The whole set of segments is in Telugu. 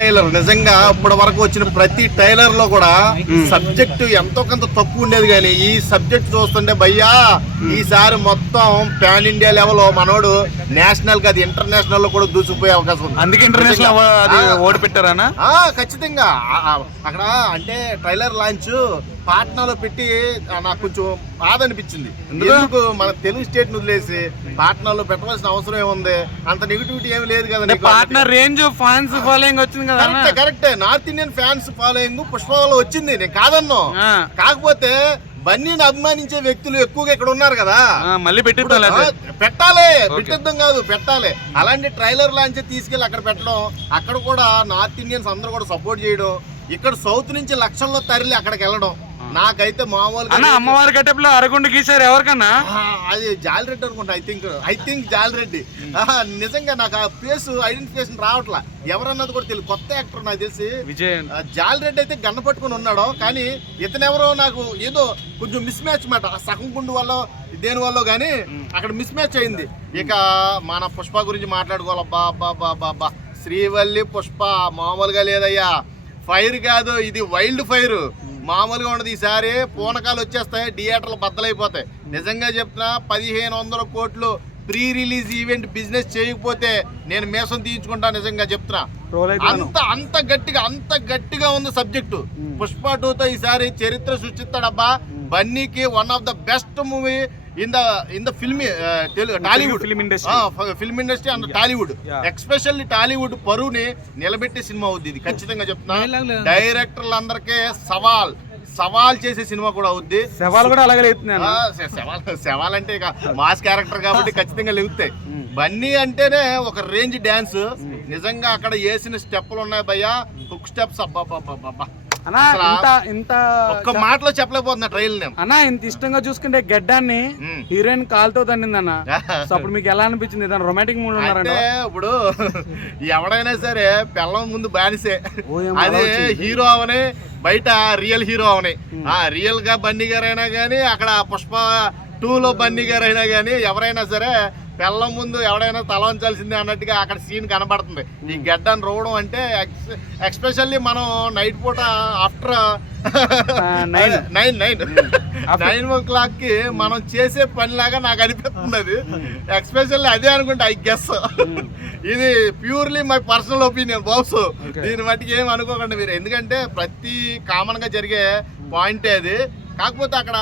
ట్రైలర్ నిజంగా ఇప్పటి వరకు వచ్చిన ప్రతి ట్రైలర్ లో కూడా సబ్జెక్ట్ ఎంతో కొంత తక్కువ ఉండేది, కానీ ఈ సబ్జెక్ట్ చూస్తుంటే భయ్యా ఈసారి మొత్తం పాన్ ఇండియా లెవెల్ మనోడు నేషనల్ గా ఇంటర్నేషనల్ లో కూడా దూసుకుపోయే అవకాశం ఉంది. అందుకే ఇంటర్నేషనల్ ఓడి పెట్టారనా? ఖచ్చితంగా. అక్కడ అంటే ట్రైలర్ లాంచ్ పాట్నాలో పెట్టి నాకు కొంచెం బాధ అనిపించింది. ఎందుకు మన తెలుగు స్టేట్ వదిలేసి పాట్నాలో పెట్టవలసిన అవసరం ఏముంది? అంత నెగిటివిటీ ఏమి లేదు కదా. పాట్నా రేంజ్ ఫ్యాన్స్ ఫాలోయింగ్ వచ్చింది కదా. కరెక్టే, నార్త్ ఇండియన్ ఫ్యాన్స్ ఫాలోయింగ్ పుష్పలో వచ్చింది, నేను కాదన్నా. కాకపోతే బన్నీని అభిమానించే వ్యక్తులు ఎక్కువగా ఇక్కడ ఉన్నారు కదా, మళ్ళీ పెట్టాలి. పెట్టిద్దాం కాదు, పెట్టాలి. అలాంటి ట్రైలర్ లాంచ్ తీసుకెళ్ళి అక్కడ పెట్టడం, అక్కడ కూడా నార్త్ ఇండియన్స్ అందరూ కూడా సపోర్ట్ చేయడం, ఇక్కడ సౌత్ నుంచి లక్షల్లో తరలి అక్కడికి వెళ్ళడం నాకైతే మామూలుగా. అమ్మవారి గెటప్ లో అరగుండు గీసారు ఎవరికన్నా? అది జాలిరెడ్డి అనుకుంటా. I think Jali Reddy. నిజంగా నాకు ఆ ఫేస్ ఐడెంటిఫికేషన్ రావట్లా, ఎవరన్నది కూడా తెలియదు. కొత్త యాక్టర్ నాకు తెలిసి జాలిరెడ్డి అయితే గన్న పట్టుకుని ఉన్నాడు, కానీ ఇతనెవరో నాకు ఏదో కొంచెం మిస్ మ్యాచ్ మాట, సగం గుండు వల్ల దేని వల్ల కానీ అక్కడ మిస్ మ్యాచ్ అయింది. ఇక మన పుష్ప గురించి మాట్లాడుకోవాలి. బాబా శ్రీవల్లి పుష్ప మామూలుగా లేదయ్యా. ఫైర్ కాదు, ఇది వైల్డ్ ఫైర్, మామూలుగా ఉండదు. ఈసారి పూనకాలు వచ్చేస్తాయి, థియేటర్లు బద్దలైపోతాయి. నిజంగా చెప్తున్నా, 1500 కోట్లు ప్రీ రిలీజ్ ఈవెంట్ బిజినెస్ చేయకపోతే నేను మేసం తీయించుకుంటా. నిజంగా చెప్తున్నా, అంత గట్టిగా ఉంది సబ్జెక్టు. పుష్ప 2తో ఈసారి చరిత్ర సృష్టిస్తాడబ్బా. బన్నీకి one of the best movie in the film Tollywood film industry and Tollywood, especially Tollywood పరువుని నిలబెట్టే సినిమా అవుద్ది ఇది. ఖచ్చితంగా చెప్తున్నా, డైరెక్టర్లు అందరికీ సవాల్ చేసే సినిమా కూడా అవుద్ది. సవాల్ అంటే ఇక మాస్ క్యారెక్టర్ కాబట్టి ఖచ్చితంగా లేగుతాయి. బన్నీ అంటేనే ఒక రేంజ్ డాన్స్. నిజంగా అక్కడ వేసిన స్టెప్పులు ఉన్నాయి భయ్యా, హుక్ స్టెప్స్. అబ్బా ఒక్క మాటలో చెప్పలేకపోతున్నా ట్రైల్ అన్నా. ఇంత ఇష్టంగా చూసుకుంటే గడ్డాన్ని హీరోయిన్ కాల్తో తండిందన్న, అప్పుడు మీకు ఎలా అనిపించింది? రొమాంటిక్ మూడ్ ఉన్నారంటే ఇప్పుడు ఎవడైనా సరే పిల్లం ముందు బానిసే. అదే హీరో అవని, బయట రియల్ హీరో అవని. రియల్ గా బన్నీ గారు అయినా కానీ, అక్కడ పుష్ప 2లో బన్నీ గారు అయినా కానీ, ఎవరైనా సరే పెళ్ళం ముందు ఎవడైనా తల ఉంచాల్సిందే అన్నట్టుగా అక్కడ సీన్ కనబడుతుంది. ఈ గడ్డను రోవడం అంటే ఎక్స్పెషల్లీ మనం నైట్ పూట ఆఫ్టర్ 9 కి మనం చేసే పనిలాగా నాకు అనిపిస్తుంది. అది ఎక్స్పెషల్లీ అదే అనుకుంటా, ఐ గెస్. ఇది purely my personal opinion boss. దీని మట్టికి ఏం అనుకోకండి మీరు, ఎందుకంటే ప్రతి కామన్ గా జరిగే పాయింటే అది. కాకపోతే అక్కడ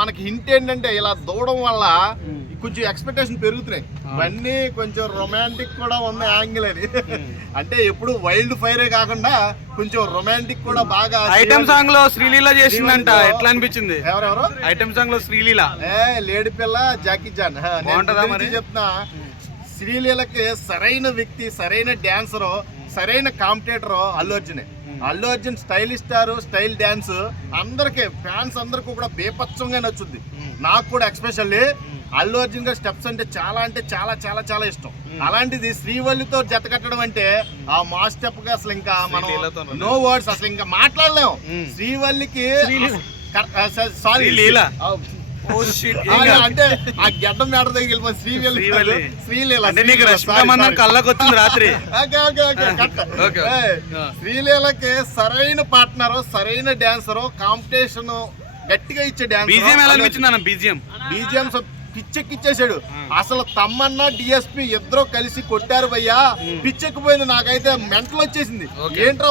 మనకి హింట్ ఏంటంటే, ఇలా దూడడం వల్ల కొంచెం ఎక్స్పెక్టేషన్ పెరుగుతున్నాయి. ఇవన్నీ కొంచెం రొమాంటిక్ కూడా ఉన్న యాంగిల్ అది. అంటే ఎప్పుడు వైల్డ్ ఫైరే కాకుండా కొంచెం రొమాంటిక్ కూడా బాగా. ఐటమ్ సాంగ్ లో శ్రీలీల చేసిందంట, ఎట్లా అనిపించింది? ఎవరెవరు ఐటమ్ సాంగ్ లో శ్రీలీల? లేడీ పిల్ల జాకీ జాన్. చెప్తున్నా, శ్రీలీలకి సరైన వ్యక్తి, సరైన డాన్సరు, సరైన కాంపిటేటర్ అల్లు అర్జున్ స్టైల్ ఇస్తారు, స్టైల్ డాన్స్ అందరికి ఫ్యాన్స్ అందరికి కూడా బేపచ్చంగా నచ్చుద్ది. నాకు కూడా ఎక్స్పెషల్లీ అల్లు అర్జున్ గారి స్టెప్స్ అంటే చాలా చాలా చాలా ఇష్టం. అలాంటిది శ్రీవల్లితో జత కట్టడం అంటే ఆ మా స్టెప్ గా అసలు ఇంకా మనం నో వర్డ్స్, అసలు ఇంకా మాట్లాడలేము. శ్రీవల్లికి సారీ అంటే ఆ గడ్డం మేడ దగ్గర శ్రీలీలకి సరైన పార్ట్నర్, సరైన డాన్సర్, కాంపిటీషన్ గట్టిగా ఇచ్చే డాన్స్. బీజిఎం పిచ్చెక్కిచ్చేసాడు అసలు. తమ్మన్న డిఎస్పి ఇద్దరు కలిసి కొట్టారు భయ్యా, పిచ్చెక్కిపోయింది. నాకైతే మెంటల్ వచ్చేసింది. ఏంట్రో